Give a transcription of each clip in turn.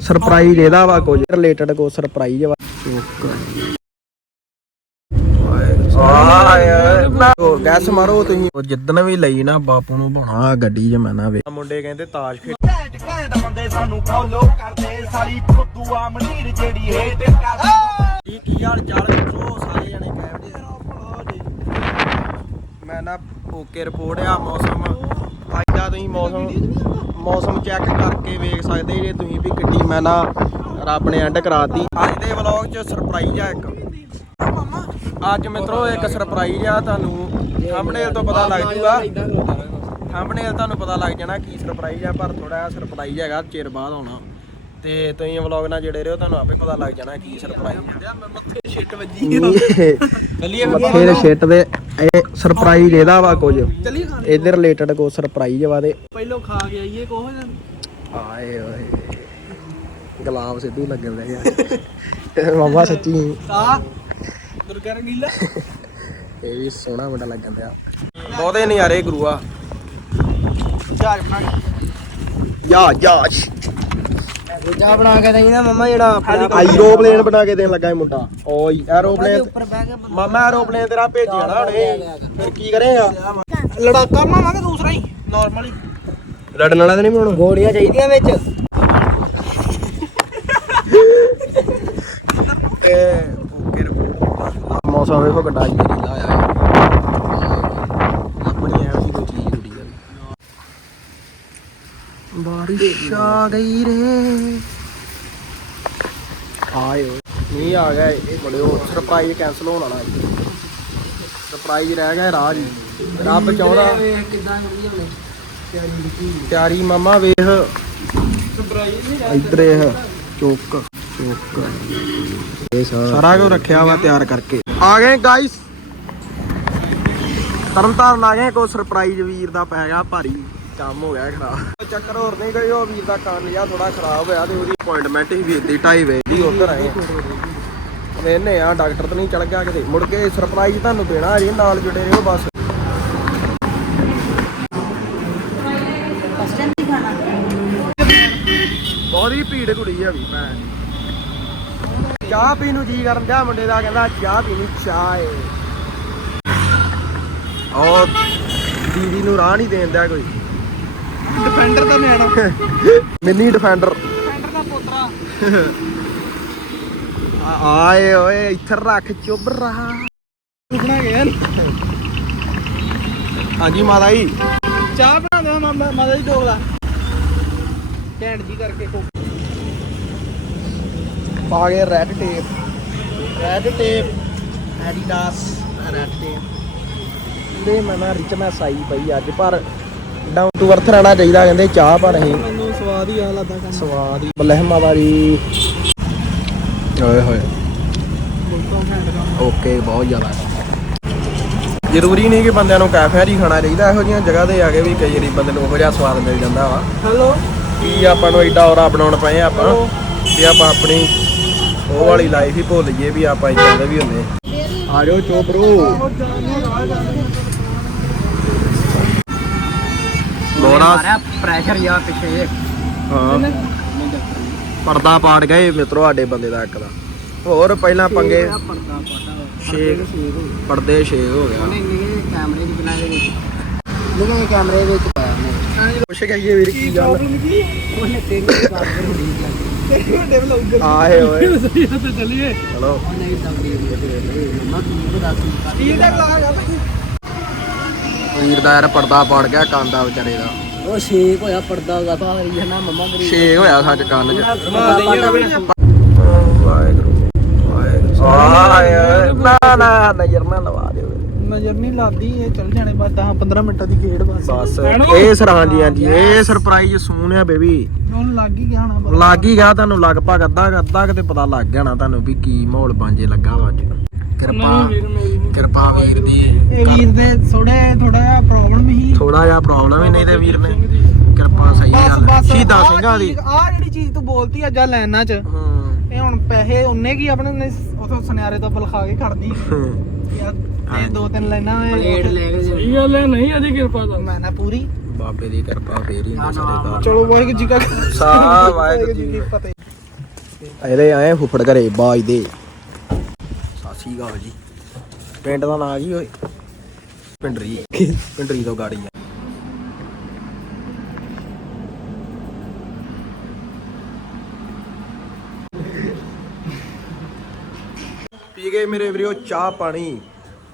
Surprise ਇਹਦਾ ਵਾ ਕੁਝ ਰਿਲੇਟਡ ਕੋ ਸਰਪ੍ਰਾਈਜ਼ ਵਾ। ਗੈਸ ਮਾਰੋ ਤੁਸੀਂ। ਉਹ ਜਿੱਦਣ ਵੀ ਲਈ ਨਾ ਬਾਪੂ ਨੂੰ ਬਣਾ ਗੱਡੀ 'ਚ ਮੈਂ ਨਾ ਵੇ ਮੁੰਡੇ ਕਹਿੰਦੇ ਤਾਸ਼ ਖੇਡ ਘੈਂਟ ਬੰਦੇ ਸਾਨੂੰ ਫੋਲੋ ਕਰਦੇ। ਸਾਰੀ ਫੁੱਦੂ ਆ ਮਨੀਰ ਜਿਹੜੀ ਹੇਟ ਕਰਦੀ ਕੀ ਕੀ ਹਾਲ ਚਾਲ ਮਿੱਤਰੋ ਸਾਰੇ ਜਣੇ ਕਹਿੰਦੇ ਮੈਂ ਨਾ ਓਕੇ ਰਿਪੋਰਟ ਆ, ਮੌਸਮ। ਅੱਜ ਦਾ ਤੁਸੀਂ ਮੌਸਮ ਮੌਸਮ ਚੈੱਕ ਕਰਕੇ ਵੇਖ ਸਕਦੇ ਜੇ ਤੁਸੀਂ ਵੀ ਗੱਡੀ ਮੈਂ ਨਾ ਰੱਬ ਨੇ ਐਂਡ ਕਰਾਤੀ। ਅੱਜ ਦੇ ਵਲੌਗ 'ਚ ਸਰਪ੍ਰਾਈਜ਼ ਆ ਇੱਕ। ਅੱਜ ਮਿੱਤਰੋ ਇੱਕ ਸਰਪ੍ਰਾਈਜ਼ ਆ ਤੁਹਾਨੂੰ। ਥੰਬਨੇਲ ਤੋਂ ਪਤਾ ਲੱਗ ਜੂਗਾ। ਥੰਬਨੇਲ ਤੁਹਾਨੂੰ ਪਤਾ ਲੱਗ ਜਾਣਾ ਕੀ ਸਰਪ੍ਰਾਈਜ਼ ਆ, ਪਰ ਥੋੜਾ ਜਿਹਾ ਸਰਪ੍ਰਾਈਜ਼ ਹੈਗਾ, ਚਿਰ ਬਾਅਦ ਆਉਣਾ। ਤੇ ਤੁਸੀਂ ਵਲੌਗ ਨਾਲ ਜੁੜੇ ਰਹੋ ਤੁਹਾਨੂੰ ਆਪੇ ਪਤਾ ਲੱਗ ਜਾਣਾ ਕੀ ਸਰਪ੍ਰਾਈਜ਼ ਆ। ਮੱਥੇ ਛਿੱਟ ਵੱਜੀ ਚੱਲੀਏ ਮੱਥੇ ਦੇ ਛਿੱਟ ਦੇ ਇਹ ਸਰਪ੍ਰਾਈਜ਼ ਇਹਦਾ ਵਾ ਕੁਝ। ਇਹਦੇ ਰਿਲੇਟਡ ਕੋ ਸਰਪ੍ਰਾਈਜ਼ ਵਾ ਤੇ। ਪਹਿਲੋਂ ਖਾ ਕੇ ਆਈਏ ਕੋਹ ਆਏ ਓਏ। ਗੁਲਾਬ ਸਿੱਧੂ ਲੱਗਣ ਦੇ ਯਾਰ ਮਾਮਾ ਸੱਚੀ। ਆ ਦੁਰਕਰ ਗਿੱਲਾ ਇਹ ਵੀ ਸੋਹਣਾ ਮੁੰਡਾ ਲੱਗਣ ਦਿਆ। ਬਹੁਤੇ ਨਜ਼ਾਰੇ ਗੁਰੂਆ। ਜਹਾਜ਼ ਬਣਾ ਯਾ ਯਾਸ਼ ਦੂਜਾ ਬਣਾ ਕੇ ਦੇਈ ਨਾ ਮਮਾ ਜਿਹੜਾ ਆਪਣਾ ਐਰੋਪਲੇਨ ਬਣਾ ਕੇ ਦੇਣ ਲੱਗਾ ਇਹ ਮੁੰਡਾ। ਓਏ ਐਰੋਪਲੇਨ ਉੱਪਰ ਬਹਿ ਕੇ ਮਾਮਾ ਐਰੋਪਲੇਨ ਤੇਰਾ ਭੇਜਿਆ ਨਾ ਹੁਣੇ ਫਿਰ ਕੀ ਕਰੇਗਾ ਲੜਾਕਾ ਬਣਾਵਾਂਗੇ ਦੂਸਰਾ ਹੀ ਨਾਰਮਲ ਹੀ ਲੜਨ ਵਾਲਾ ਤਾਂ ਨਹੀਂ ਬਣਾਉਣਾ? ਗੋਲੀਆਂ ਚਾਹੀਦੀਆਂ ਵਿੱਚ। ਇਹ ਓਕੇ ਰਿਪੋਰਟ ਮੌਸਮ ਵੇਖੋ ਕਿੱਡਾ ਜ਼ਹਿਰੀਲਾ ਹੋਇਆ ਹੈ ਆਪਣੀ ਐਵੇਂ ਦੀ ਕੋਈ ਚੀਜ਼ ਜੁੜੀ ਹੈ ਬਾਰਿਸ਼ ਆ ਗਈ ਰੇ ਆਏ ਓਏ ਨਹੀਂ ਆ ਗਿਆ ਇਹ ਬੜਿਓ ਸਰਪ੍ਰਾਈਜ਼ ਕੈਨਸਲ ਹੋਣ ਵਾਲਾ ਹੈ ਸਰਪ੍ਰਾਈਜ਼ ਰਹਿ ਗਿਆ ਰਾਹ ਜੀ। ਰੱਬ ਚਾਹੁੰਦਾ ਕਿੱਦਾਂ ਹੁੰਦੀ ਹੋਣੀ ਤਿਆਰੀ ਮਾਮਾ ਵੇਖ। ਇੱਧਰ ਇਹ ਚੋਕ ਚੋਕ। ਇਹ ਸਾਰਾ ਕੁਝ ਰੱਖਿਆ ਵਾ ਤਿਆਰ ਕਰਕੇ। ਆ ਗਏ ਗਾਇਸ ਤਰਨਤਾਰਨ ਆ ਗਏ ਕੋ ਸਰਪ੍ਰਾਈਜ਼ ਵੀਰ ਦਾ ਪੈ ਗਿਆ ਭਾਰੀ। ਕੰਮ ਹੋ ਗਿਆ ਖਰਾਬ। ਚੱਕਰ ਹੋਰ ਨਹੀਂ ਗਈ ਉਹ ਵੀਰ ਦਾ ਕੰਨ ਜਿਹਾ ਥੋੜਾ ਖਰਾਬ ਹੋਇਆ ਤੇ ਉਹਦੀ ਅਪਾਇੰਟਮੈਂਟ ਹੀ ਵੀਰ ਦੀ 2:30 ਵਜੇ ਦੀ ਉੱਧਰ ਆਏ। ਵੇਨੇ ਆ ਡਾਕਟਰ ਤਾਂ ਨਹੀਂ ਚੜ ਗਿਆ ਕਿਤੇ। ਮੁੜ ਕੇ ਸਰਪ੍ਰਾਈਜ਼ ਤੁਹਾਨੂੰ ਦੇਣਾ ਜੀ ਨਾਲ ਜੁੜੇ ਰਹੋ ਬਸ। ਬਹੁਤ ਹੀ ਭੀੜ ਕੁੜੀ ਆ ਵੀ ਭੈਣ ਚਾਹ ਪੀਣ ਨੂੰ ਜੀ ਕਰਨ ਦਿਆ ਮੁੰਡੇ ਦਾ ਕਹਿੰਦਾ ਚਾਹ ਪੀਣੀ ਚਾਹ ਏ। ਉਹ ਦੀਦੀ ਨੂੰ ਰਾਹ ਨਹੀਂ ਦੇਣ ਦਿਆ ਕੋਈ। ਡਿਫੈਂਡਰ ਦਾ ਨਿਆਣਾ ਮਿੰਨੀ ਡਿਫੈਂਡਰ ਡਿਫੈਂਡਰ ਦਾ ਪੋਤਰਾ ਆਏ ਓਏ ਇੱਥੇ ਰੱਖ ਚੁੱਭ ਰਹਾ। ਕੇ ਯਾਰ ਹਾਂਜੀ ਮਾਤਾ ਜੀ। ਚਾਹ ਬਣਾ ਦੋ ਮਾਮਾ ਜੀ ਦੋਗਲਾ ਘੈਂਟ ਜੀ ਕਰਕੇ ਕੋ ਪਾ ਗਏ red tape red tape Adidas red tape ਦੇ ਮਨਾ ਰਿਚ ਮੈਂ ਸਾਈ ਪਈ ਅੱਜ ਪਰ ਡਾਊਨ ਟੂ ਅਰਥ ਰਹਿਣਾ ਚਾਹੀਦਾ ਕਹਿੰਦੇ ਚਾਹ ਪਰ ਅਸੀਂ ਮੈਨੂੰ ਸਵਾਦ ਹੀ ਆ ਲੱਗਦਾ ਕੰਮ ਸਵਾਦ ਹੀ ਬਲਹਿਮਾ ਵਾਲੀ ਓਏ ਹੋਏ। ਬਹੁਤ ਘੈਂਟ ਕੰਮ ਓਕੇ ਬਹੁਤ ਜ਼ਿਆਦਾ। ਜ਼ਰੂਰੀ ਨਹੀਂ ਕਿ ਬੰਦਿਆਂ ਨੂੰ ਕੈਫੇ 'ਚ ਹੀ ਖਾਣਾ ਚਾਹੀਦਾ ਇਹੋ ਜਿਹੀਆਂ ਜਗ੍ਹਾ ਤੇ ਆ ਕੇ ਵੀ ਕਈ ਵਾਰੀ ਬੰਦੇ ਨੂੰ ਉਹੋ ਜਿਹਾ ਸਵਾਦ ਮਿਲ ਜਾਂਦਾ ਵਾ। ਹੈਲੋ ਕੀ ਆਪਾਂ ਨੂੰ ਐਡਾ ਔਰਾ ਬਣਾਉਣ ਪਏ ਆ ਆਪਾਂ? ਵੀ ਆਪਾਂ ਆਪਣੀ ਉਹ ਵਾਲੀ ਲਾਈਫ ਹੀ ਭੁੱਲ ਗਏ ਵੀ ਆਪਾਂ ਇਦਾਂ ਦੇ ਵੀ ਹੁੰਦੇ। ਆ ਜਾਓ ਚੋਬਰੋ ਲੋਰਾ ਮਾਰਿਆ ਪ੍ਰੈਸ਼ਰ ਯਾਰ ਪਿੱਛੇ ਹਾਂ। ਪਰਦਾ ਪਾੜ ਗਏ ਮਿੱਤਰੋ ਸਾਡੇ ਬੰਦੇ ਦਾ ਇੱਕ ਦਾ। ਹੋਰ ਪਹਿਲਾਂ ਪੰਗੇ ਪਰਦਾ ਪਾਟਾ ਛੇ ਪਰਦੇ ਛੇ ਹੋ ਗਿਆ ਉਹਨੇ ਨਿਗੇ ਕੈਮਰੇ ਦੀ ਬਿਨਾਂ ਦੇ ਵਿੱਚ ਨਿਗੇ ਕੈਮਰੇ ਵਿੱਚ ਪਾਇਆ ਉਹਨੇ ਪੁੱਛ ਗਈਏ ਵੀਰ ਕੀ ਗੱਲ ਕੀ? ਉਹਨੇ ਤਿੰਨ ਵਾਰ ਰਿਲੀਜ਼ ਲੱਗੀ ਤੇ ਵੱਡੇ ਵਲੋਗਰ ਆਏ ਓਏ ਤੇ ਚੱਲੀਏ। ਚਲੋ। ਉਹਨੇ ਵੀ ਤਗੜੀ ਮੰਮਾ ਕੀ ਬਤਾ ਕੀ ਦਾ ਲਾ ਜਾ ਵੀਰ ਦਾ ਯਾਰ ਪਰਦਾ ਪਾੜ ਗਿਆ ਕੰਨ ਦਾ ਵਿਚਾਰੇ ਦਾ। ਉਹ ਸ਼ੇਕ ਹੋਇਆ ਪਰਦਾ ਪਾ ਰਹੀ ਹੈ ਨਾ ਮੰਮਾ ਮੇਰੀ ਛੇ ਹੋਇਆ ਸੱਚ ਕੰਨ 'ਚ। ਵਾਹਿਗੁਰੂ ਵਾਹਿਗੁਰੂ। ਆਏ ਨਾ ਨਾ ਨਜ਼ਰ ਨਾ ਲਵਾ ਦਿਓ। ਨਜ਼ਰ ਨਹੀਂ ਲਾਦੀ ਇਹ ਚੱਲ ਜਾਣੇ ਬਾਅਦ 10 15 ਮਿੰਟਾਂ ਦੀ ਖੇਡ ਬਸ। ਬਸ ਇਹ ਸਰਾਂ ਜੀ ਹਾਂਜੀ ਇਹ ਸਰਪ੍ਰਾਈਜ਼ ਸੂਨ ਆ ਬੇਬੀ। ਹੁਣ ਲੱਗ ਹੀ ਗਿਆ ਹੋਣਾ ਲੱਗ ਹੀ ਗਿਆ ਤੁਹਾਨੂੰ ਲਗਭਗ ਅੱਧਾ ਅੱਧਾ ਕਿਤੇ ਪਤਾ ਲੱਗ ਗਿਆ ਨਾ ਤੁਹਾਨੂੰ ਵੀ ਕੀ ਮਾਹੌਲ ਬਾਂਝੇ ਲੱਗਾ ਵਾ ਅੱਜ। ਕਿਰਪਾ ਕਿਰਪਾ ਵੀਰ ਦੀ ਇਹ ਵੀਰ ਦੇ ਥੋੜੇ ਥੋੜਾ ਜਿਹਾ ਪ੍ਰੋਬਲਮ ਹੀ ਥੋੜਾ ਜਿਹਾ ਪ੍ਰੋਬਲਮ ਹੀ ਨਹੀਂ ਤੇ ਵੀਰ ਨੇ। ਕਿਰਪਾ ਸਹੀ ਗੱਲ ਸ਼ਹੀਦਾਂ ਸਿੰਘਾਂ ਦੀ। ਆ ਜਿਹੜੀ ਚੀਜ਼ ਤੂੰ ਬੋਲਤੀ ਅੱਜ ਆ ਲੈਣਾ ਚ ਹੂੰ। ਇਹ ਹੁਣ ਪੈਸੇ ਉਹਨੇ ਕੀ ਆਪਣੇ ਨੇ ਉਥੋਂ ਸੁਨਿਆਰੇ ਤੋਂ ਬਲਖਾ ਕੇ ਖੜਦੀ ਯਾਰ ਤੇ ਦੋ ਤਿੰਨ ਲਾਈਨਾਂ ਪਲੇਟ ਲੈ ਕੇ ਗੱਲ ਹੈ ਨਹੀਂ ਅਜੀ ਕਿਰਪਾ ਦਾ। ਮੈਂ ਨਾ ਪੂਰੀ। ਬਾਬੇ ਦੀ ਕਿਰਪਾ ਫੇਰ ਹੀ ਹੁੰਦੇ ਸਾਰੇ ਘਰ। ਚਲੋ ਵਾਹਿਗੁਰੂ ਜੀ ਕਾ ਸਾ ਵਾਹਿਗੁਰੂ ਜੀ ਕੀ ਫਤਿਹ। ਇਹਦੇ ਆਏ ਫੁੱਫੜ ਘਰੇ ਬਾਜ ਦੇ। ਸਾਸੀ ਗਾਲ ਜੀ। ਪਿੰਡ ਦਾ ਨਾਂ ਕੀ ਓਏ? ਪਿੰਡਰੀ। ਪਿੰਡਰੀ ਤੋਂ ਗਾੜੀ ਆ। ਪੀ ਗਏ ਮੇਰੇ ਵੀਰੋ ਚਾਹ ਪਾਣੀ।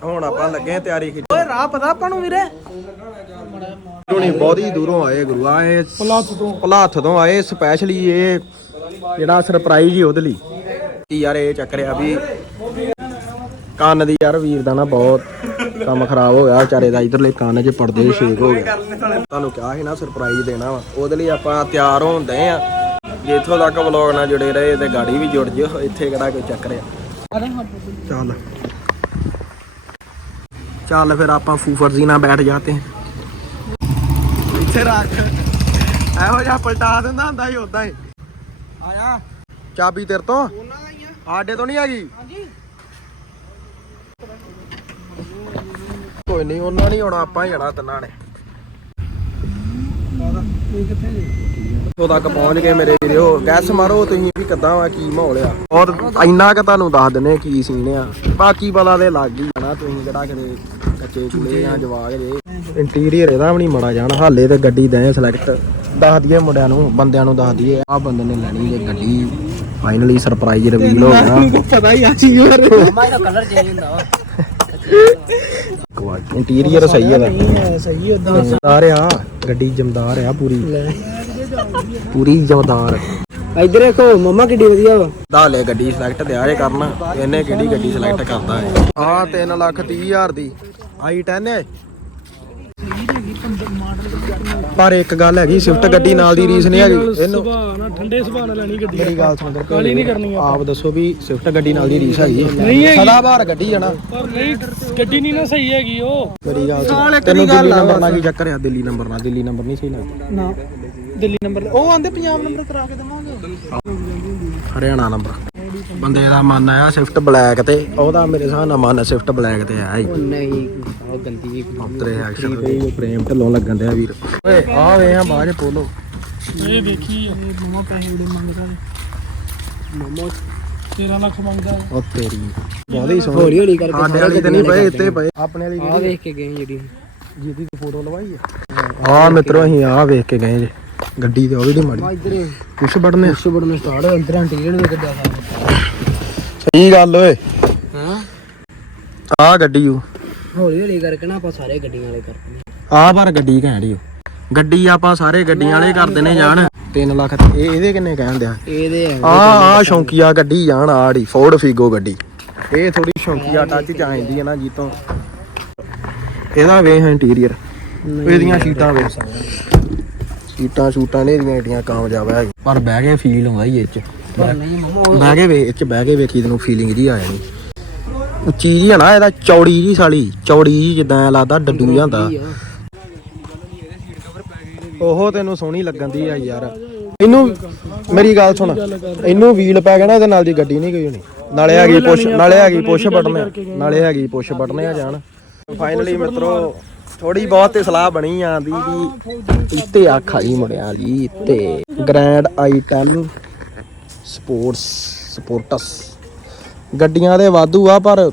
ਹੁਣ ਆਪਾਂ ਲੱਗੇ ਆਂ ਤਿਆਰੀ ਖਿੱਚ ਓਏ ਰਾਹ ਪਤਾ ਆਪਾਂ ਨੂੰ ਵੀਰੇ? ਹੁਣੀ ਬਹੁਤੀ ਦੂਰੋਂ ਆਏ ਗੁਰੂ ਆਏ ਪਲਾਥ ਤੋਂ। ਭਲਾਥ ਤੋਂ ਆਏ ਸਪੈਸ਼ਲੀ ਇਹ ਜਿਹੜਾ ਸਰਪ੍ਰਾਈਜ਼ ਹੀ ਉਹਦੇ ਲਈ। ਯਾਰ ਇਹ ਚੱਕਰ ਆ ਵੀ ਕੰਨ ਦੀ ਯਾਰ ਵੀਰ ਦਾ ਨਾ ਬਹੁਤ ਕੰਮ ਖਰਾਬ ਹੋ ਗਿਆ ਵਿਚਾਰੇ ਦਾ ਇਧਰਲੇ ਕੰਨ 'ਚ ਪਰਦੇ ਛੇਕ ਹੋ ਗਿਆ ਤੁਹਾਨੂੰ ਕਿਹਾ ਸੀ ਨਾ ਸਰਪ੍ਰਾਈਜ਼ ਦੇਣਾ ਵਾ। ਉਹਦੇ ਲਈ ਆਪਾਂ ਤਿਆਰ ਹੁੰਦੇ ਆ। ਜੇ ਇੱਥੋਂ ਤੱਕ ਵਲੌਗ ਨਾਲ ਜੁੜੇ ਰਹੇ ਤੇ ਗਾੜੀ ਵੀ ਜੁੜ ਜਿਓ ਇੱਥੇ ਕਿਹੜਾ ਕੋਈ ਚੱਕਰ ਆ। ਚੱਲ। ਚੱਲ ਫਿਰ ਆਪਾਂ ਫੂਫਰ ਜੀ ਨਾਲ ਬੈਠ ਜਾਤੇ ਇੱਥੇ ਰੱਖ। ਇਹੋ ਜਿਹਾ ਪਲਟਾ ਦਿੰਦਾ ਹੁੰਦਾ ਹੀ ਉਦਾਂ ਹੀ। ਆਇਆ। ਚਾਬੀ ਤੇਰੇ ਤੋਂ? ਉਹਨਾਂ ਦਾ ਹੀ ਆ। ਸਾਡੇ ਤੋਂ ਨਹੀਂ ਹੈਗੀ? ਹਾਂਜੀ। ਕੋਈ ਨਹੀਂ ਉਹਨਾਂ ਨਹੀਂ ਆਉਣਾ ਆਪਾਂ ਹੀ ਜਾਣਾ ਤਿੰਨਾਂ ਨੇ। ਇਹ ਉੱਥੋਂ ਤੱਕ ਪਹੁੰਚ ਗਏ ਮੇਰੇ ਵੀਰੋ। ਗੈਸ ਮਾਰੋ ਤੁਸੀਂ ਵੀ ਕਿੱਦਾਂ ਵਾ ਕੀ ਮਾਹੌਲ ਆ? ਬਹੁਤ ਇੰਨਾ ਕਿ ਤੁਹਾਨੂੰ ਦੱਸ ਦਿੰਨੇ ਕੀ ਸੀਨ ਆ। ਬਾਕੀ ਪਤਾ ਤੇ ਲੱਗ ਹੀ ਜਾਣਾ ਤੁਸੀਂ ਕਿਹੜਾ ਕਿਤੇ ਕੱਚੇ ਚੂਲੇ ਜਾਂ ਜਵਾਗ ਜੇ। ਇੰਟੀਰੀਅਰ ਇਹਦਾ ਵੀ ਨਹੀਂ ਮੜਾ ਜਾਣ ਹਾਲੇ ਤੇ ਗੱਡੀ ਦੇ ਸਿਲੈਕਟ ਦੱਸ ਦਈਏ ਮੁੰਡਿਆਂ ਨੂੰ ਬੰਦਿਆਂ ਨੂੰ ਦੱਸ ਦਈਏ ਆਹ ਬੰਦੇ ਨੇ ਲੈਣੀ ਜੇ ਗੱਡੀ। ਫਾਈਨਲੀ ਸਰਪ੍ਰਾਈਜ਼ ਰਿਵੀਲ ਹੋ ਗਿਆ। ਪਤਾ ਹੀ ਆ ਸੀ ਯਾਰ ਮਮਾ ਇਹਦਾ ਕਲਰ ਚੇਂਜ ਹੁੰਦਾ ਵਾ। ਇੰਟੀਰੀਅਰ ਸਹੀ ਹੈ ਸਹੀ ਉਦਾਂ ਜਮਦਾਰ ਆ ਗੱਡੀ ਜਮਦਾਰ ਆ ਪੂਰੀ। ਪੂਰੀ ਜਮਦਾਰ। ਇੱਧਰ ਦੇਖੋ ਮਮਾ ਕਿੱਡੀ ਵਧੀਆ ਵਾ। ਦਾਲੇ ਗੱਡੀ ਸਿਲੈਕਟ ਤੇ ਆਰੇ ਕਰਨਾ। ਇਹਨੇ ਕਿਹੜੀ ਗੱਡੀ ਸਿਲੈਕਟ ਕਰਦਾ ਹੈ? ਆ 3 ਲੱਖ 30 ਹਜ਼ਾਰ ਦੀ। ਆਈ 10 ਹੈ। ਪਰ ਇੱਕ ਗੱਲ ਹੈਗੀ ਸਵਿਫਟ ਗੱਡੀ ਨਾਲ ਦੀ ਰੀਸ ਨਹੀਂ ਹੈਗੀ। ਇਹਨੂੰ ਸੁਭਾਅ ਨਾਲ ਠੰਡੇ ਸੁਭਾਅ ਨਾਲ ਲੈਣੀ ਗੱਡੀ ਮੇਰੀ ਗੱਲ ਸੁਣ ਕੇ ਕਾਹਲੀ ਨਹੀਂ ਕਰਨੀ ਆਪ। ਦੱਸੋ ਵੀ ਸਵਿਫਟ ਗੱਡੀ ਨਾਲ ਦੀ ਰੀਸ ਹੈਗੀ। ਨਹੀਂ ਹੈਗੀ। ਸਦਾ ਬਾਹਰ ਗੱਡੀ ਆ ਨਾ। ਪਰ ਨਹੀਂ ਗੱਡੀ ਨਹੀਂ ਨਾ ਸਹੀ ਹੈਗੀ ਉਹ। ਮੇਰੀ ਗੱਲ ਸੁਣ। ਤੈਨੂੰ ਦਿੱਲੀ ਨੰਬਰ ਨਾਲ ਕੀ ਚੱਕਰ ਆ? ਦਿੱਲੀ ਨੰਬਰ ਨਾਲ ਦਿੱਲੀ ਨੰਬਰ ਨਹੀਂ ਸਹੀ ਲੱਗਦਾ। ਨਾ ਦਿੱਲੀ ਨੰਬਰ ਉਹ ਆਂਦੇ ਪੰਜਾਬ ਨੰਬਰ ਕਰਾ ਕੇ ਦੇਵਾਂਗੇ। ਹਰਿਆਣਾ ਨੰਬਰ। ਬੰਦੇ ਦਾ ਮਨ ਆਇਆ ਸਵਿਫਟ ਬਲੈਕ ਤੇ ਉਹਦਾ ਮੇਰੇ ਹਿਸਾਬ ਨਾਲ ਮਨ ਸਵਿਫਟ ਬਲੈਕ ਤੇ ਆਇਆ ਹੀ ਨਹੀਂ। ਉਹ ਗੰਦੀ ਉਤਰੇ ਐਕਸ਼ਨ ਪ੍ਰੇਮ ਢੱਲੋਂ ਲੱਗਣ ਦਿਆ ਵੀਰ। ਓਏ ਆ ਵੇ ਆ ਬਾਹਰ ਪੋਲੋ। ਇਹ ਵੇਖੀ ਮਮਾ ਪੈਸੇ ਬੜੇ ਮੰਗਦਾ ਮਮਾ 13 ਲੱਖ ਮੰਗਦਾ ਉਹ ਤੇਰੀ। ਬਹੁਤੀ ਸੋਹਣੀ। ਹੌਲੀ ਹੌਲੀ ਕਰਕੇ ਸਾਡੇ ਵਾਲੀ ਤੇ ਨਹੀਂ ਪਏ ਇੱਥੇ ਪਏ। ਆਪਣੇ ਵਾਲੀ ਆ? ਵੇਖ ਕੇ ਗਏ ਜਿਹੜੀ। ਜਿਹਦੀ ਤੇ ਫੋਟੋ ਲਵਾਈ ਆ। ਆ ਮਿੱਤਰੋ ਅਸੀਂ ਆ ਵੇਖ ਕੇ ਗਏ ਜੇ। ਗੱਡੀ ਤੇ ਉਹ ਵੀ ਨਹੀਂ ਮਾੜੀ। ਇੱਧਰ ਕੁਛ ਬੜਨੇ ਪੁਸ਼ ਬੜਨ ਸਟਾਰਟ ਹੋ ਇੰਟਰ ਇੰਟੀਰੀਅਰ ਵੀ ਕਿੱਦਾਂ ਦਾ ਸਹੀ ਗੱਲ ਓਏ। ਹਾਂ? ਆ ਗੱਡੀ ਓ। ਹੌਲੀ ਹੌਲੀ ਕਰਕੇ ਨਾ ਆਪਾਂ ਸਾਰੇ ਗੱਡੀਆਂ ਵਾਲੇ ਕਰਦੇ ਆ ਪਰ ਗੱਡੀ ਘੈਂਟੀ ਓ। ਗੱਡੀ ਆਪਾਂ ਸਾਰੇ ਗੱਡੀਆਂ ਵਾਲੇ ਕਰਦੇ ਨੇ ਜਾਣ। 3 ਲੱਖ ਤੇ ਇਹ ਇਹਦੇ ਕਿੰਨੇ ਕਹਿਣ ਦਿਆ? ਇਹਦੇ ਆ। ਆ ਸ਼ੌਂਕੀਆ ਗੱਡੀ ਜਾਣ ਆੜੀ ਫੋਰਡ ਫੀਗੋ ਗੱਡੀ। ਇਹ ਥੋੜੀ ਸ਼ੌਂਕੀਆ ਟੱਚ ਚ ਆ ਜਾਂਦੀ ਹੈ ਨਾ ਜੀਤੋਂ। ਇਹਦਾ ਵੇਖ ਇੰਟੀਰੀਅਰ ਇਹਦੀਆਂ ਸ਼ੀਟਾਂ ਵੇਖ। ਸੀਟਾਂ ਸ਼ੂਟਾਂ ਨੇ ਇਹਦੀਆਂ ਏਡੀਆਂ ਕਾਮਯਾਬ ਹੈ ਪਰ ਬਹਿ ਕੇ ਫੀਲ ਹੁੰਦਾ ਹੀ ਇਹ ਚ। ਪਰ ਨਹੀਂ ਮਮਾ ਬਹਿ ਕੇ ਵੇਖ ਇਹ ਚ ਬਹਿ ਕੇ ਵੇਖੀ ਤੈਨੂੰ ਫੀਲਿੰਗ ਜੀ ਆ ਜਾਣੀ। ਉੱਚੀ ਜੀ ਆ ਨਾ ਇਹਦਾ ਚੌੜੀ ਜੀ ਸਾਲੀ ਚੌੜੀ ਜੀ ਜਿੱਦਾਂ ਐਂ ਲੱਗਦਾ ਡੱਡੂ ਜਿਹਾ ਹੁੰਦਾ। ਉਹ ਤੈਨੂੰ ਸੋਹਣੀ ਲੱਗਣ ਦੀ ਆ ਯਾਰ। ਇਹਨੂੰ ਮੇਰੀ ਗੱਲ ਸੁਣ ਇਹਨੂੰ ਵੀਲ ਪੈ ਗਿਆ ਨਾ ਇਹਦੇ ਨਾਲ ਦੀ ਗੱਡੀ ਨਹੀਂ ਕੋਈ ਹੋਣੀ। ਨਾਲੇ ਹੈਗੀ ਪੁਸ਼ ਨਾਲੇ ਹੈਗੀ ਪੁਸ਼ ਬਟਨ ਨਾਲੇ ਹੈਗੀ ਪੁਸ਼ ਬਟਨ ਆ ਜਾਣ। ਫਾਈਨਲੀ ਮਿੱਤਰੋ ਥੋੜੀ ਬਹੁਤ ਤੇ ਸਲਾਹ ਬਣੀ ਆਂਦੀ ਵੀ ਇੱਥੇ ਆ ਖਾਈ ਮੁੜਿਆ ਜੀ ਇੱਥੇ ਗ੍ਰੈਂਡ ਆਈ 10 ਸਪੋਰਟਸ ਸਪੋਰਟਸ ਗੱਡੀਆਂ ਦੇ ਵਾਧੂ ਆ ਪਰ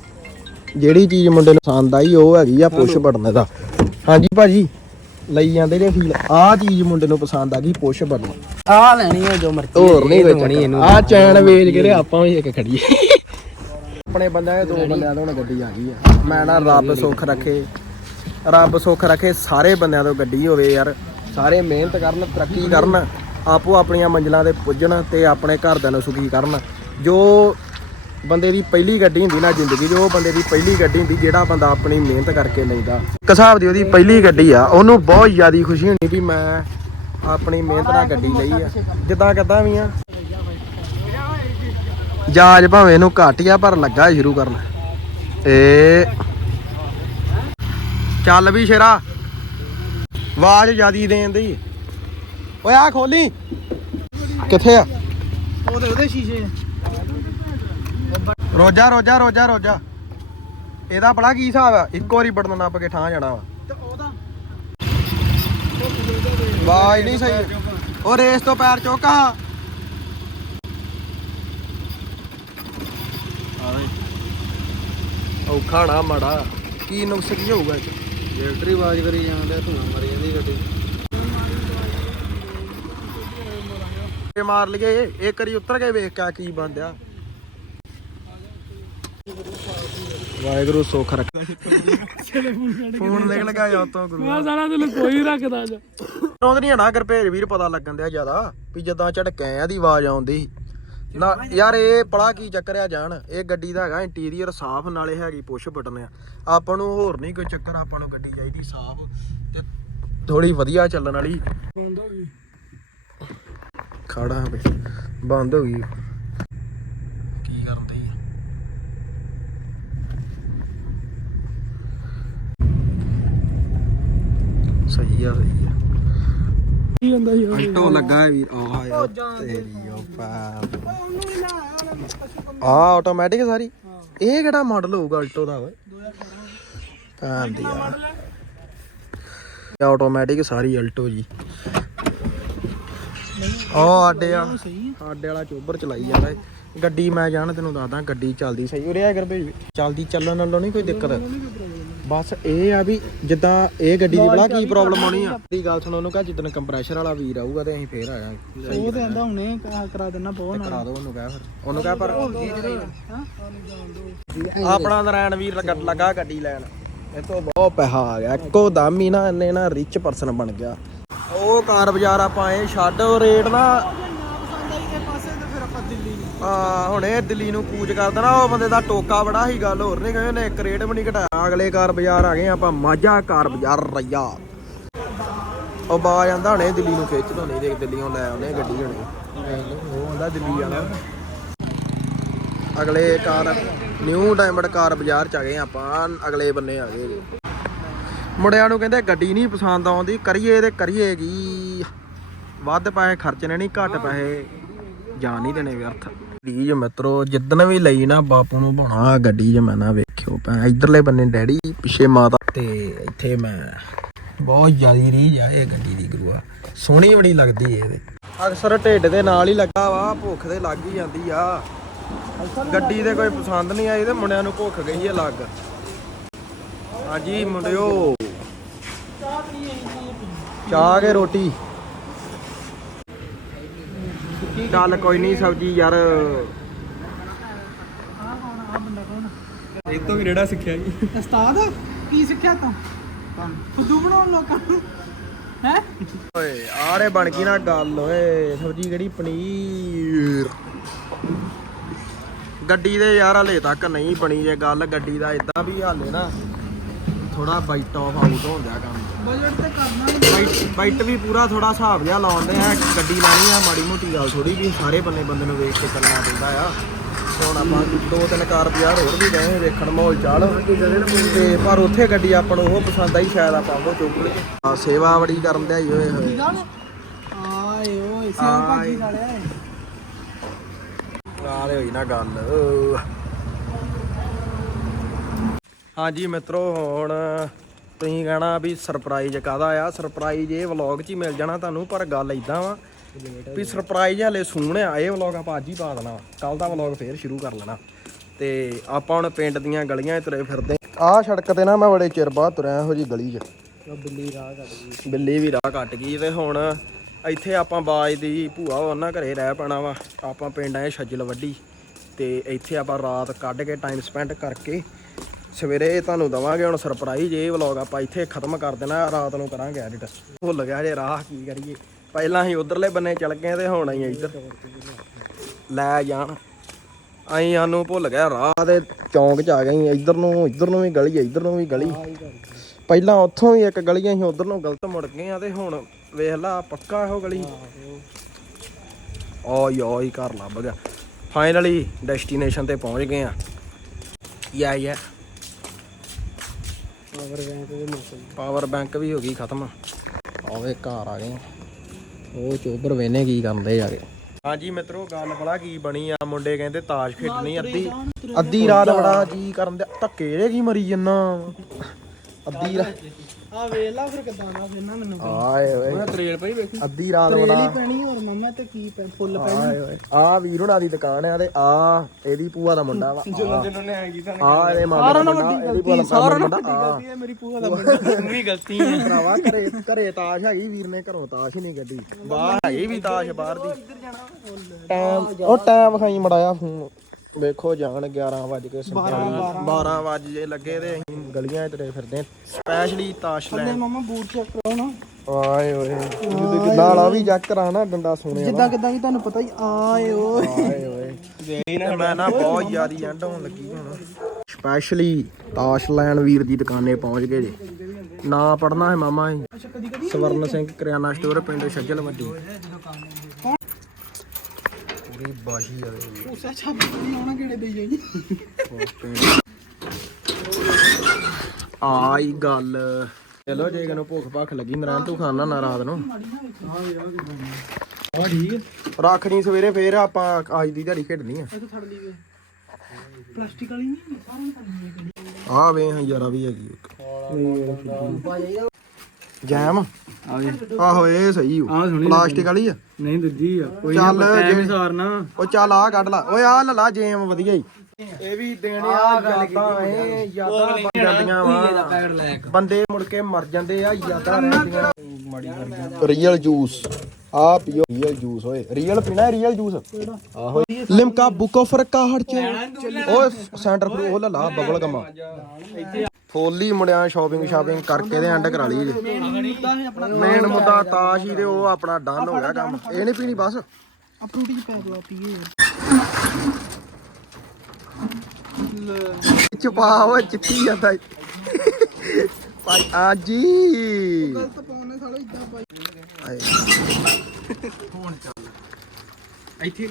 ਜਿਹੜੀ ਚੀਜ਼ ਮੁੰਡੇ ਨੂੰ ਪਸੰਦ ਆਈ ਉਹ ਹੈਗੀ ਆ ਪੁਸ਼ ਬਟਨ ਦਾ। ਹਾਂਜੀ ਭਾਜੀ ਲਈ ਜਾਂਦੇ ਜੇ ਫੀਲ ਆਹ ਚੀਜ਼ ਮੁੰਡੇ ਨੂੰ ਪਸੰਦ ਆ ਗਈ ਪੁਸ਼ ਬਟਨ। ਆ ਲੈਣੀ ਹੈ ਜੋ ਮਰਜ਼ੀ ਹੋਰ ਨਹੀਂ ਹੋਣੀ ਚੱਕਰ ਆ ਚੈਨ ਵੇਚ ਕੇ ਆਪਾਂ ਵੀ ਇੱਕ ਖੜੀਏ। ਆਪਣੇ ਬੰਦਿਆਂ ਦੇ ਦੋ ਬੰਦਿਆਂ ਤੋਂ ਹੁਣ ਗੱਡੀ ਆ ਗਈ ਆ। ਮੈਂ ਨਾ ਰੱਬ ਸੁੱਖ ਰੱਖੇ ਰੱਬ ਸੁੱਖ ਰੱਖੇ ਸਾਰੇ ਬੰਦਿਆਂ ਤੋਂ ਗੱਡੀ ਹੋਵੇ ਯਾਰ। ਸਾਰੇ ਮਿਹਨਤ ਕਰਨ ਤਰੱਕੀ ਕਰਨ ਆਪੋ ਆਪਣੀਆਂ ਮੰਜ਼ਿਲਾਂ ਤੇ ਪੁੱਜਣ ਤੇ ਆਪਣੇ ਘਰਦਿਆਂ ਨੂੰ ਸੁਖੀ ਕਰਨ। ਜੋ ਬੰਦੇ ਦੀ ਪਹਿਲੀ ਗੱਡੀ ਹੁੰਦੀ ਨਾ ਜ਼ਿੰਦਗੀ 'ਚ, ਉਹ ਬੰਦੇ ਦੀ ਪਹਿਲੀ ਗੱਡੀ ਹੁੰਦੀ ਜਿਹੜਾ ਬੰਦਾ ਆਪਣੀ ਮਿਹਨਤ ਕਰਕੇ ਲੈਂਦਾ। ਇੱਕ ਹਿਸਾਬ ਦੀ ਉਹਦੀ ਪਹਿਲੀ ਗੱਡੀ ਆ, ਉਹਨੂੰ ਬਹੁਤ ਜ਼ਿਆਦੀ ਖੁਸ਼ੀ ਹੁੰਦੀ ਵੀ ਮੈਂ ਆਪਣੀ ਮਿਹਨਤ ਨਾਲ ਗੱਡੀ ਲਈ ਆ। ਜਿੱਦਾਂ ਕਿੱਦਾਂ ਵੀ ਆ। ਜਾਜ ਭਾਵੇਂ ਇਹਨੂੰ ਘੱਟ ਆ, ਪਰ ਲੱਗਾ ਸ਼ੁਰੂ ਕਰਨ। ਏ। ਚੱਲ ਵੀ ਸ਼ੇਰਾ। ਆਵਾਜ਼ ਜਿਆਦੀ ਦੇਣ ਦੀ। ਓਏ ਆ ਖੋਲੀ। ਕਿੱਥੇ ਆ? ਉਹਦੇ ਉਹਦੇ ਸ਼ੀਸ਼ੇ। ਰੋਜਾ ਰੋਜਾ ਰੋਜਾ ਰੋਜਾ। ਇਹਦਾ ਬੜਾ ਕੀ ਹਿਸਾਬ ਆ? ਇੱਕੋ ਵਾਰੀ ਬਟਨ ਨੱਪ ਕੇ ਠਾਂ ਜਾਣਾ ਵਾ। ਤੇ ਉਹਦਾ ਆਵਾਜ਼ ਨਹੀਂ ਸਹੀ। ਉਹ ਰੇਸ ਤੋਂ ਪੈਰ ਚੋਕਾ ਔਖਾ ਨਾ ਮਾੜਾ। ਕੀ ਨੁਕਸ ਕੀ ਹੋਊਗਾ ਇਹ? ਜੈਕਟਰੀ ਆਵਾਜ਼ ਕਰੀ ਜਾਂਦੇ ਧੂਆਂ ਮਰੀ ਜਾਂਦੀ ਗੱਡੀ। ਇਹ ਮਾਰ ਲਈਏ ਇੱਕ ਵਾਰੀ ਉਤਰ ਕੇ ਵੇਖ ਕੇ ਕੀ ਬੰਦਿਆ ਵਾਹਿਗੁਰੂ ਸੁੱਖ ਰੱਖ। ਫੋਨ ਨਿਕਲ ਗਿਆ ਜਾਂ ਤੋਂ ਗੁਰੂ। ਮੈਂ ਸਾਰਾ ਦਿਨ ਕੋਈ ਰੱਖਦਾ ਜਾ। ਉਹਦੇ ਨਹੀਂ ਹਣਾ ਗਰਭੇਜ ਵੀਰ ਪਤਾ ਲੱਗਣ ਦਿਆ ਜ਼ਿਆਦਾ ਵੀ ਜਦਾਂ ਝਟਕੇ ਆ ਦੀ ਆਵਾਜ਼ ਆਉਂਦੀ। ਨਾ ਯਾਰ ਇਹ ਪੜਾ ਕੀ ਚੱਕਰ ਆ ਜਾਣ? ਇਹ ਗੱਡੀ ਦਾ ਹੈਗਾ ਇੰਟੀਰੀਅਰ ਸਾਫ਼ ਨਾਲੇ ਹੈਗੀ ਪੁਸ਼ ਬਟਨ ਆ। ਆਪਾਂ ਨੂੰ ਹੋਰ ਨਹੀਂ ਕੋਈ ਚੱਕਰ ਆਪਾਂ ਨੂੰ ਗੱਡੀ ਚਾਹੀਦੀ ਸਾਫ਼ ਤੇ ਥੋੜੀ ਵਧੀਆ ਚੱਲਣ ਵਾਲੀ। ਬੰਦ ਹੋ ਗਈ। ਖੜਾ ਬਈ ਬੰਦ ਹੋ ਗਈ। ਕੀ ਕਰਨ ਦੀ ਸਹੀ ਆ ਸਹੀ ਆ। ਕੀ ਹੁੰਦਾ ਸੀ ਉਹ? ਅਲਟੋ ਲੱਗਾ ਹੈ ਵੀਰ ਆਹ ਯਾਰ ਤੇਰੀ ਉਹ ਪਾਪ ਆ ਆਟੋਮੈਟਿਕ ਸਾਰੀ? ਇਹ ਕਿਹੜਾ ਮਾਡਲ ਹੋਊਗਾ ਅਲਟੋ ਦਾ ਓਏ? ਤਾਂ ਦੀ ਆ। ਆਟੋਮੈਟਿਕ ਸਾਰੀ ਅਲਟੋ ਜੀ। ਉਹ ਆਡੇ ਆ ਆਡੇ ਵਾਲਾ ਚੋਬਰ ਚਲਾਈ ਜਾਂਦਾ। ਗੱਡੀ ਮੈਂ ਜਾਣ ਤੈਨੂੰ ਦੱਸਦਾ ਗੱਡੀ ਚੱਲਦੀ ਸਹੀ। ਉਰੇ ਆ ਕਰ ਭੇਜ ਚੱਲਦੀ ਚੱਲਣ ਨਾਲੋਂ ਨਹੀਂ ਕੋਈ ਦਿੱਕਤ। ਬਸ ਇਹ ਆ ਵੀ ਜਿੱਦਾਂ ਇਹ ਗੱਡੀ ਦੀ ਬੜਾ ਕੀ ਪ੍ਰੋਬਲਮ ਆਉਣੀ ਆ। ਦੀ ਗੱਲ ਸੁਣ ਉਹਨੂੰ ਕਹ ਜਿੱਦਣ ਕੰਪਰੈਸ਼ਰ ਵਾਲਾ ਵੀਰ ਆਊਗਾ ਤੇ ਅਸੀਂ ਫੇਰ ਆ ਜਾਾਂਗੇ ਉਹ ਤੇ ਆਂਦਾ ਹੁਣੇ ਕਰਾ- ਕਰਾ ਦੇਣਾ ਬਹੁਤ ਤੇ ਕਰਾ ਦੋ ਉਹਨੂੰ ਕਹਿ ਫਿਰ। ਉਹਨੂੰ ਕਹਿ ਪਰ ਆਪਣਾ ਨਰਾਇਣ ਵੀਰ ਲੱਗਾ- ਲੱਗਾ ਗੱਡੀ ਲੈਣ। ਇਹ ਤੋਂ ਬਹੁਤ ਪੈਸਾ ਆ ਗਿਆ। ਇੱਕੋ ਦਮ ਹੀ ਨਾ ਇੰਨੇ ਨਾ ਰਿਚ ਪਰਸਨ ਬਣ ਗਿਆ। ਉਹ ਕਾਰ ਬਾਜ਼ਾਰ ਆਪਾਂ ਇਹ ਛੱਡ ਰੇਟ ਨਾ ਆ ਹੁਣੇ ਦਿੱਲੀ ਨੂੰ ਕੂਚ ਕਰ ਦੇਣਾ, ਉਹ ਬੰਦੇ ਦਾ ਟੋਕਾ ਬੜਾ ਹੀ ਗੱਲ, ਹੋਰ ਨਹੀਂ ਕਹਿੰਦੇ ਨੇ, ਇੱਕ ਰੇਟ ਵੀ ਨਹੀਂ ਘਟਾਇਆ। ਅਗਲੇ ਕਾਰ ਬਾਜ਼ਾਰ ਆ ਗਏ ਆਪਾਂ, ਮਾਝਾ ਕਾਰ ਬਾਜ਼ਾਰ, ਰਈਆ। ਉਹ ਬਾ ਜਾਂਦਾ ਹੁਣੇ ਦਿੱਲੀ ਨੂੰ ਖਿੱਚ ਤੋਂ, ਨਹੀਂ ਦੇਖ ਦਿੱਲੀੋਂ ਲੈ ਆਉਨੇ ਗੱਡੀ ਹੁਣੇ। ਉਹ ਹੁੰਦਾ ਦਿੱਲੀ ਵਾਲਾ। ਅਗਲੇ ਕਾਰ ਨਿਊ ਡਾਇਮੰਡ ਕਾਰ ਬਾਜ਼ਾਰ ਚ ਆ ਗਏ ਆਪਾਂ, ਅਗਲੇ ਬੰਨੇ ਆ ਗਏ। ਮੁੰਡਿਆਂ ਨੂੰ ਕਹਿੰਦੇ ਗੱਡੀ ਨਹੀਂ ਪਸੰਦ ਆਉਂਦੀ, ਕਰੀਏ ਤੇ ਕਰੀਏ ਕੀ? ਵੱਧ ਪੈਸੇ ਖਰਚਣੇ ਨਹੀਂ ਘੱਟ ਪੈਸੇ ਜਾਣ ਨਹੀਂ ਦੇਣੇ ਵਿਅਰਥ। ਰੀਜ ਮਿੱਤਰੋ, ਜਿੱਦਣ ਵੀ ਲਈ ਨਾ ਬਾਪੂ ਨੂੰ ਬਣਾ ਗੱਡੀ ਜ ਮੈਂ ਨਾ ਵੇਖਿਓ ਪੈ ਇਧਰਲੇ ਬੰਨੇ ਡੈਡੀ, ਪਿੱਛੇ ਮਾਤਾ। ਤੇ ਇੱਥੇ ਮੈਂ ਬਹੁਤ ਜ਼ਿਆਦੀ ਰੀਜ ਆ ਇਹ ਗੱਡੀ ਦੀ ਗੁਰੂਆ। ਸੋਹਣੀ ਬੜੀ ਲੱਗਦੀ ਏ ਇਹਦੇ। ਅਕਸਰ ਢਿੱਡ ਦੇ ਨਾਲ ਹੀ ਲੱਗਾ ਵਾ, ਭੁੱਖ ਤੇ ਲੱਗ ਹੀ ਜਾਂਦੀ ਆ। ਗੱਡੀ ਤੇ ਕੋਈ ਪਸੰਦ ਨਹੀਂ ਆਈ ਤੇ ਮੁੰਡਿਆਂ ਨੂੰ ਭੁੱਖ ਗਈ ਹੈ ਲੱਗ ਹਾਂਜੀ ਮੁੰਡਿਓ। ਚਾਹ ਕੇ ਰੋਟੀ। ਚੱਲ ਕੋਈ ਨਹੀਂ ਸਬਜੀ ਯਾਰ। ਇਹ ਤੋਂ ਵੀ ਰੇੜਾ ਸਿੱਖਿਆ ਜੀ। ਉਸਤਾਦ ਕੀ ਸਿੱਖਿਆ ਤੂੰ? ਫੁੱਦੂ ਬਣਾਉਣ ਲੋਕਾਂ ਨੂੰ। ਹੈ? ਓਏ ਆਰੇ ਬਣ ਗਈ ਨਾ ਗੱਲ ਓਏ ਸਬਜੀ ਕਿਹੜੀ ਪਨੀਰ? ਗੱਡੀ ਦੇ ਯਾਰ ਹਲੇ ਤੱਕ ਨਹੀਂ ਬਣੀ ਜੇ ਗੱਲ ਗੱਡੀ ਦਾ ਇਦਾਂ ਵੀ ਹਾਲੇ ਨਾ ਥੋੜਾ ਬਾਈਟ ਆਫ ਆਊਟ ਹੋਣ ਦਿਆ ਕੰਮ। ਬਜਟ ਤੇ ਕਰਨਾ ਹੀ ਬਾਈਟ ਬਾਈਟ ਵੀ ਪੂਰਾ ਥੋੜਾ ਹਿਸਾਬ ਜਿਹਾ ਲਾਉਂਦੇ ਆ। ਗੱਡੀ ਲੈਣੀ ਆ ਮਾੜੀ ਮੋਟੀ ਗੱਲ ਥੋੜੀ ਵੀ ਸਾਰੇ ਬੰਨੇ ਬੰਦੇ ਨੂੰ ਵੇਖ ਕੇ ਚੱਲਣਾ ਪੈਂਦਾ ਆ। ਹੁਣ ਆਪਾਂ ਦੋ ਤਿੰਨ ਕਾਰ ਬਾਜ਼ਾਰ ਹੋਰ ਵੀ ਗਏ ਵੇਖਣ ਮਾਹੌਲ ਚਾਲ। ਤੇ ਪਰ ਉੱਥੇ ਗੱਡੀ ਆਪਾਂ ਨੂੰ ਉਹ ਪਸੰਦ ਆਈ ਸ਼ਾਇਦ ਆਪਾਂ ਉਹ ਚੁੱਕ ਲਈ ਆ ਸੇਵਾ ਬੜੀ ਕਰਨ ਦੇ ਆਈ ਹੋਏ। ਹੋਏ ਗੱਲ ਆਏ ਓਏ ਸਿਰ ਆਏ। ਭਾਜੀ ਨਾਲੇ ਹੋਈ ਨਾ ਗੱਲ। ਹਾਂਜੀ ਮਿੱਤਰੋ ਹੁਣ ਤੁਸੀਂ ਕਹਿਣਾ ਵੀ ਸਰਪ੍ਰਾਈਜ਼ ਕਾਦਾ ਆ? ਸਰਪ੍ਰਾਈਜ਼ ਇਹ ਵਲੌਗ 'ਚ ਹੀ ਮਿਲ ਜਾਣਾ ਤੁਹਾਨੂੰ ਪਰ ਗੱਲ ਇਦਾਂ ਵਾ ਵੀ ਸਰਪ੍ਰਾਈਜ਼ ਹਲੇ ਸੂਣ ਆ ਇਹ ਵਲੌਗ ਆਪਾਂ ਅੱਜ ਹੀ ਪਾ ਦੇਣਾ ਕੱਲ ਦਾ ਵਲੌਗ ਫੇਰ ਸ਼ੁਰੂ ਕਰ ਲੈਣਾ। ਤੇ ਆਪਾਂ ਹੁਣ ਪਿੰਡ ਦੀਆਂ ਗਲੀਆਂ 'ਚ ਤੁਰੇ ਫਿਰਦੇ ਆਹ ਸੜਕ ਤੇ ਨਾ ਮੈਂ ਬੜੇ ਚਿਰ ਬਾਅਦ ਤੁਰਿਆ ਇਹੋ ਜੀ ਗਲੀ 'ਚ। ਬਿੱਲੀ ਰਾਹ ਕੱਢ ਗਈ। ਬਿੱਲੀ ਵੀ ਰਾਹ ਕੱਟ ਗਈ ਤੇ ਹੁਣ ਇੱਥੇ ਆਪਾਂ ਬਾਜ ਦੀ ਭੂਆ ਉਹਨਾਂ ਘਰੇ ਰਹਿ ਪੈਣਾ ਵਾ। ਆਪਾਂ ਪਿੰਡ ਆਏ ਛੱਜਲ ਵੱਡੀ ਤੇ ਇੱਥੇ ਆਪਾਂ ਰਾਤ ਕੱਢ ਕੇ ਟਾਈਮ ਸਪੈਂਡ ਕਰਕੇ ਸਵੇਰੇ ਤੁਹਾਨੂੰ ਦਵਾਂਗੇ, ਹੁਣ ਸਰਪ੍ਰਾਈਜ਼ ਇਹ ਵਲੌਗ ਆਪਾਂ ਇੱਥੇ ਖਤਮ ਕਰ ਦੇਣਾ, ਰਾਤ ਨੂੰ ਕਰਾਂਗੇ ਐਡਿਟ ਭੁੱਲ ਗਿਆ ਜੇ ਰਾਹ, ਕੀ ਕਰੀਏ। ਪਹਿਲਾਂ ਅਸੀਂ ਉਧਰਲੇ ਬੰਨੇ ਚੱਲ ਗਏ ਤੇ ਹੁਣ ਅਸੀਂ ਇੱਧਰ ਲੈ ਜਾਣ। ਅਸੀਂ ਸਾਨੂੰ ਭੁੱਲ ਗਿਆ, ਰਾਹ ਦੇ ਚੌਂਕ ਚ ਆ ਗਏ ਇੱਧਰ ਨੂੰ ਇੱਧਰ ਨੂੰ ਵੀ ਗਲੀ ਇੱਧਰ ਨੂੰ ਵੀ ਗਲੀ। ਪਹਿਲਾਂ ਉੱਥੋਂ ਵੀ ਇੱਕ ਗਲੀ ਅਸੀਂ ਉਧਰ ਨੂੰ ਗਲਤ ਮੁੜ ਗਏ ਆ ਤੇ ਹੁਣ ਵੇਖ ਲਾ, ਪੱਕਾ ਇਹੋ ਗਲੀ। ਓਏ ਓਏ, ਘਰ ਲੱਭ ਗਿਆ। ਫਾਈਨਲੀ ਡੈਸਟੀਨੇਸ਼ਨ ਤੇ ਪਹੁੰਚ ਗਏ ਆ। ਯਾ ਯਾ ਪਾਵਰ ਬੈਂਕ ਦੇ ਮੌਸਮ ਪਾਵਰ ਬੈਂਕ ਵੀ ਹੋ ਗਈ ਖਤਮ। ਆਵੇ ਘਰ ਆ ਗਏ। ਉਹ ਚੋਬਰ ਵੇਨੇ ਕੀ ਕਰਦੇ ਜਾ ਕੇ। ਹਾਂਜੀ ਮਿੱਤਰੋ, ਗੱਲ ਬੜਾ ਕੀ ਬਣੀ ਆ। ਮੁੰਡੇ ਕਹਿੰਦੇ ਤਾਸ਼ ਖੇਡਣੀ ਅੱਧੀ ਅੱਧੀ ਰਾਤ ਬੜਾ ਜੀ ਕਰਨ ਦੇ ਧੱਕੇ ਜੇ ਕੀ ਮਰੀ ਜੰਨਾ। ਅੱਧੀ ਰਾਤ ਆ ਵੇਖ ਲਾ ਫਿਰ ਕਿਦਾਂ ਦਾ ਫਿਰ ਨਾ ਮੈਨੂੰ ਆਏ ਓਏ। ਤਰੇਲ ਪਈ ਵੇਖੀ। ਅੱਧੀ ਰਾਤ ਤਰੇਲ ਬੜਾ ਹੀ ਪੈਣੀ ਹੋਰ ਮਮਾ ਤੇ ਕੀ ਪੈ ਫੁੱਲ ਆਏ ਓਏ। ਆ ਵੀਰ ਹੁਣਾਂ ਦੀ ਦੁਕਾਨ ਆ ਤੇ ਆ ਇਹਦੀ ਭੂਆ ਦਾ ਮੁੰਡਾ ਵਾ। ਜਿਹਨਾਂ ਨੇ ਐ ਕੀਤਾ ਆ ਇਹਦੇ ਮਾਮੇ ਦਾ ਮੁੰਡਾ ਇਹਦੀ ਭੂਆ ਦਾ ਸਾਰਾ ਮੁੰਡਾ। ਵੱਡੀ ਆ ਗਲਤੀ ਹੈ ਮੇਰੀ ਭੂਆ ਦਾ ਮੁੰਡਾ। ਵੀ ਗਲਤੀ ਹੈ। ਭਰਾਵਾ ਘਰੇ ਘਰੇ ਤਾਸ਼ ਹੈਗੀ ਵੀਰ ਨੇ ਘਰੋਂ ਤਾਸ਼ ਹੀ ਨਹੀਂ ਕੱਢੀ। ਬਾਹਰ ਹੈਗੀ ਵੀ ਤਾਸ਼ ਬਾਹਰ ਦੀ। ਟਾਈਮ ਉਹ ਟਾਈਮ ਖਾਈ ਮੜਾਇਆ ਫੋਨ। ਵੇਖੋ ਜਾਣ 11 ਵਜ ਕੇ 12 ਵਜ ਜੇ ਲੱਗੇ ਤੇ ਅਸੀਂ ਗਲੀਆਂ 'ਚ ਤੁਰੇ ਫਿਰਦੇ ਸਪੈਸ਼ਲੀ ਤਾਸ਼ ਲੈਣ ਮਮਾ ਬੂਟ ਚੈੱਕ ਕਰਾਓ ਨਾ। ਆਏ ਓਏ ਨਾਲ ਆ ਵੀ ਚੈੱਕ ਕਰਾਣਾ ਡੰਡਾ ਸੋਨੇ ਜਿੱਦਾਂ ਕਿਦਾਂ ਕੀ ਤੁਹਾਨੂੰ ਪਤਾ ਹੀ ਆਏ ਓਏ ਆਏ ਓਏ ਮੈਂ ਨਾ ਬਹੁਤ ਜ਼ਿਆਦੀ ਐਂਡ ਹੋਣ ਲੱਗੀ ਹੁਣ। ਸਪੈਸ਼ਲੀ ਤਾਸ਼ ਲੈਣ ਵੀਰ ਦੀ ਦੁਕਾਨੇ ਪਹੁੰਚ ਗਏ ਜੀ। ਨਾ ਪੜਨਾ ਹੈ ਮਾਮਾ ਜੀ। ਸਵਰਨ ਸਿੰਘ ਕਰਿਆਨਾ ਸਟੋਰ ਪਿੰਡ ਛੱਜਲ ਵੱਡੀ ਪੂਰੀ ਬਾਹੀ ਆ ਇਹ। ਉਸਾ ਛੱਪ ਨਹੀਂ ਆਉਣਾ ਕਿਹੜੇ ਦੇਈ ਜਾਈ। ਆਈ ਗੱਲ। ਚਲੋ ਜੇ ਕਿਨੂੰ ਭੁੱਖ ਭੱਖ ਲੱਗੀ ਨਰਾਂ ਤੂੰ ਖਾਣਾ ਨਾ ਰਾਤ ਨੂੰ। ਹਾਂ ਠੀਕ ਹੈ ਰੱਖ ਨਹੀਂ ਸਵੇਰੇ ਫੇਰ ਆਪਾਂ ਅੱਜ ਦੀ ਦਿਹਾੜੀ ਖੇਡਣੀ ਆ। ਇਹ ਤਾਂ ਥੜ ਲਈ ਵੇ। ਪਲਾਸਟਿਕ ਵਾਲੀ ਨਹੀਂ ਸਾਰਿਆਂ ਨੂੰ ਕਰਨੀ ਹੈ ਆ ਵੇ ਹਜ਼ਾਰਾ ਵੀ ਹੈਗੀ ਇੱਕ। ਜੈਮ। ਆਹੋ ਇਹ ਸਹੀ ਹੋ ਆਹ ਸੋਹਣੀ ਪਲਾਸਟਿਕ ਵਾਲੀ ਆ। ਨਹੀਂ ਦੂਜੀ ਆ। ਕੋਈ ਚੱਲ ਜੇ ਸਾਰਨਾ। ਉਹ ਚੱਲ ਆ ਕੱਢ ਲਾ। ਓਏ ਆ ਲੈ ਲਾ ਜੇਮ ਵਧੀਆ ਹੀ ਇਹ ਵੀ ਦੇਣੇ ਆ ਯਾਦਾਂ ਏ ਯਾਦਾਂ ਬਣ ਜਾਂਦੀਆਂ ਵਾ। ਬੰਦੇ ਮੁੜ ਕੇ ਮਰ ਜਾਂਦੇ ਆ ਯਾਦਾਂ ਰਹਿੰਦੀਆਂ। ਮਾੜੀ ਰੀਅਲ ਜੂਸ ਆ ਪੀਓ ਰੀਅਲ ਜੂਸ ਓਏ। ਰੀਅਲ ਪੀਣਾ ਰੀਅਲ ਜੂਸ ਆਹੋ। ਲਿਮਕਾ ਬੁੱਕ ਆਫ ਕਾਹੜ ਚ। ਓਏ ਸੈਂਟਰ ਫਰੂ ਉਹ ਲੈ ਲਾ ਬਬਲ ਗਮਾ ਫੋਲੀ ਮੁੰਡਿਆਂ ਸ਼ਾਪਿੰਗ ਸ਼ਾਪਿੰਗ ਕਰਕੇ ਤੇ ਐਂਡ ਕਰਾ ਲਈ ਜੀ। ਮੇਨ ਮੁੱਦਾ ਤਾਸ਼ ਹੀ ਤੇ ਉਹ ਆਪਣਾ ਡਨ ਹੋ ਗਿਆ ਕੰਮ। ਇਹ ਨਹੀਂ ਪੀਣੀ ਬਸ। ਆ ਪੈ ਦੋ ਪੀਏ ਚਪਾ ਉਹ ਚਿੱਟੀ ਜਾਂਦਾ ਈ। ਭਾਈ ਆਜੀ ਗਲਤ ਪਾਉਣੇ ਸਾਲੇ ਇਦਾਂ ਪਾਈ ਆਏ। ਇੱਥੇ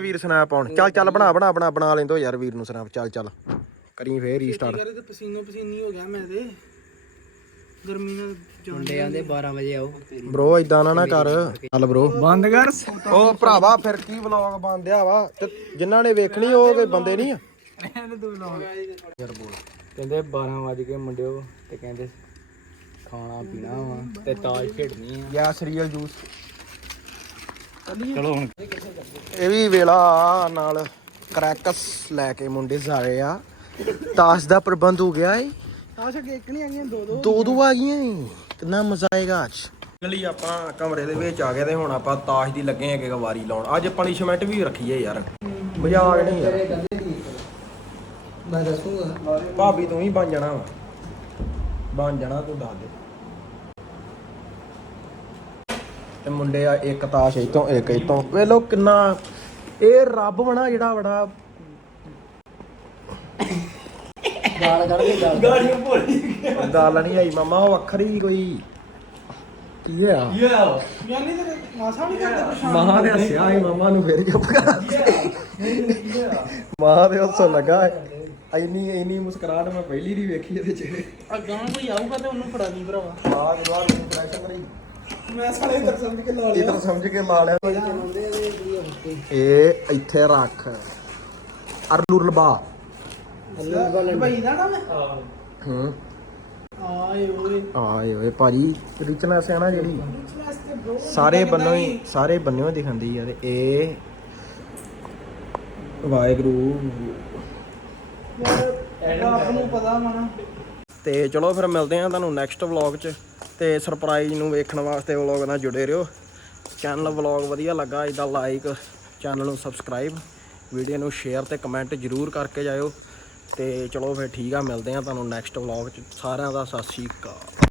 ਵੀਰ, ਸਨੈਪ ਪਾਉਣ ਚੱਲ ਚੱਲ, ਬਣਾ ਬਣਾ ਬਣਾ ਬਣਾ ਲੈਂਦੋ ਯਾਰ, ਵੀਰ ਨੂੰ ਸਨੈਪ। ਚੱਲ ਚੱਲ। ਕਰੀ ਫੇਰ ਰੀਸਟਾਰਟ ਕਰੇ ਤੇ ਪਸੀਨੋ ਪਸੀਨੀ ਹੋ ਗਿਆ ਮੈਂ ਤੇ। ਗਰਮੀ ਨਾਲ ਜਾਣ ਮੁੰਡੇ ਆਂਦੇ 12 ਵਜੇ ਆਓ। ਬ్రో ਇਦਾਂ ਨਾ ਨਾ ਕਰ। ਚੱਲ ਬ్రో ਬੰਦ ਕਰ। ਉਹ ਭਰਾਵਾ ਫਿਰ ਕੀ ਵਲੌਗ ਬੰਦਿਆ ਵਾ? ਤੇ ਜਿਨ੍ਹਾਂ ਨੇ ਵੇਖਣੀ ਉਹ ਕੋਈ ਬੰਦੇ ਨਹੀਂ ਆ। ਕਹਿੰਦੇ 12 ਵਜ ਕੇ ਮੁੰਡਿਓ ਤੇ ਕਹਿੰਦੇ ਖਾਣਾ ਪੀਣਾ ਵਾ ਤੇ ਤਾਸ਼ ਖੇਡਣੀ ਆ। ਯਾ ਰੀਅਲ ਜੂਸ। ਚਲੋ ਹੁਣ। ਇਹ ਵੀ ਵੇਲਾ ਨਾਲ ਕਰੈਕਸ ਲੈ ਕੇ ਮੁੰਡੇ ਸਾਰੇ ਆ। ਤਾਸ਼ ਦਾ ਪ੍ਰਬੰਧ ਹੋ ਗਿਆ ਏ। ਆਹ ਛੱਗੇ ਇੱਕ ਨਹੀਂ ਆਈਆਂ ਦੋ ਦੋ ਦੋ ਦੋ ਆ ਗਈਆਂ ਏ। ਕਿੰਨਾ ਮਜ਼ਾ ਆਏਗਾ ਅੱਜ। ਲਈ ਆਪਾਂ ਕਮਰੇ ਦੇ ਵਿੱਚ ਆ ਗਏ ਤੇ ਹੁਣ ਆਪਾਂ ਤਾਸ਼ ਦੀ ਲੱਗੇ ਹੈਗੇ ਵਾਰੀ ਲਾਉਣ। ਅੱਜ ਪਨਿਸ਼ਮੈਂਟ ਵੀ ਰੱਖੀ ਏ ਯਾਰ। ਮਜ਼ਾਕ ਨਹੀਂ ਯਾਰ। ਮੈਂ ਦੱਸੂਗਾ। ਭਾਬੀ ਤੂੰ ਹੀ ਬਣ ਜਾਣਾ ਵਾ। ਬਣ ਜਾਣਾ ਤੂੰ ਦੱਸ ਦੇ। ਤੇ ਮੁੰਡੇ ਆ ਇੱਕ ਤਾਸ਼ ਇਤੋਂ ਇੱਕ ਇਤੋਂ ਵੇ ਲੋ ਕਿੰਨਾ ਇਹ ਰੱਬ ਬਣਾ ਜਿਹੜਾ ਬੜਾ ਗਾਲ ਕੱਢ ਕੇ ਗਾਲ ਗੱਲ ਨਹੀਂ ਆਈ ਮਮਾ ਉਹ ਵੱਖਰੀ ਕੋਈ ਕੀ ਆ ਯਾਨੀ ਤੇ ਮਾਸਾ ਨਹੀਂ ਕਰਦੇ ਪਰੇਸ਼ਾਨ? ਮਾਂ ਦੇ ਹੱਸਿਆ ਸੀ ਮਮਾ ਨੂੰ ਫੇਰ ਚੁੱਪ ਕਰਾ ਮਾਂ ਦੇ ਹੱਸਣ ਲੱਗਾ। ਇੰਨੀ ਇੰਨੀ ਮੁਸਕਰਾਹਟ ਮੈਂ ਪਹਿਲੀ ਨਹੀਂ ਵੇਖੀ ਇਹਦੇ ਚਿਹਰੇ ਅੱਗਾ ਕੋਈ ਆਊਗਾ ਤੇ ਉਹਨੂੰ ਫੜਾ ਦੀ ਭਰਾਵਾ। ਮਾਂ ਦੇ ਬਾਹਰ ਇੰਪ੍ਰੈਸ਼ਨ ਕਰੀ। ਮੈਂ ਸਾਲੇ ਇਧਰ ਸਮਝ ਕੇ ਲਾ ਲਿਆ। ਇਧਰ ਸਮਝ ਕੇ ਲਾ ਲਿਆ। ਇਹ ਇੱਥੇ ਰੱਖ। ਅਰਲੂ ਲਬਾ। ਦੁਬਈ ਦਾ ਨਾ ਮੈਂ? ਹੂੰ। ਆਏ ਓਏ ਆਏ ਓਏ ਭਾਜੀ ਰਿਚਨੈਸ ਹੈ ਨਾ ਜਿਹੜੀ? ਸਾਰੇ ਬੰਨੋਂ ਹੀ ਸਾਰੇ ਬੰਨਿਓ ਦਿਖਾਉਂਦੀ ਆ ਤੇ ਇਹ ਵਾਹਿਗੁਰੂ। ਰੱਬ ਨੂੰ ਪਤਾ ਮਨਾ। ਤੇ ਚਲੋ ਫਿਰ ਮਿਲਦੇ ਆ ਤੁਹਾਨੂੰ ਨੈਕਸਟ ਵਲੌਗ 'ਚ। ਤੇ ਸਰਪ੍ਰਾਈਜ਼ ਨੂੰ ਵੇਖਣ ਵਾਸਤੇ ਵਲੌਗ ਨਾਲ ਜੁੜੇ ਰਹੋ। ਚੈਨਲ ਵਲੌਗ ਵਧੀਆ ਲੱਗਾ ਇਹਦਾ ਲਾਈਕ ਚੈਨਲ ਨੂੰ ਸਬਸਕ੍ਰਾਈਬ ਵੀਡੀਓ ਨੂੰ ਸ਼ੇਅਰ ਤੇ ਕਮੈਂਟ ਜਰੂਰ ਕਰਕੇ ਜਾਇਓ। ਤੇ ਚਲੋ ਫਿਰ ਠੀਕ ਆ, ਮਿਲਦੇ ਆ ਤੁਹਾਨੂੰ ਨੈਕਸਟ ਵਲੌਗ 'ਚ। ਸਾਰਿਆਂ ਦਾ ਸਤਿ ਸ਼੍ਰੀ ਅਕਾਲ।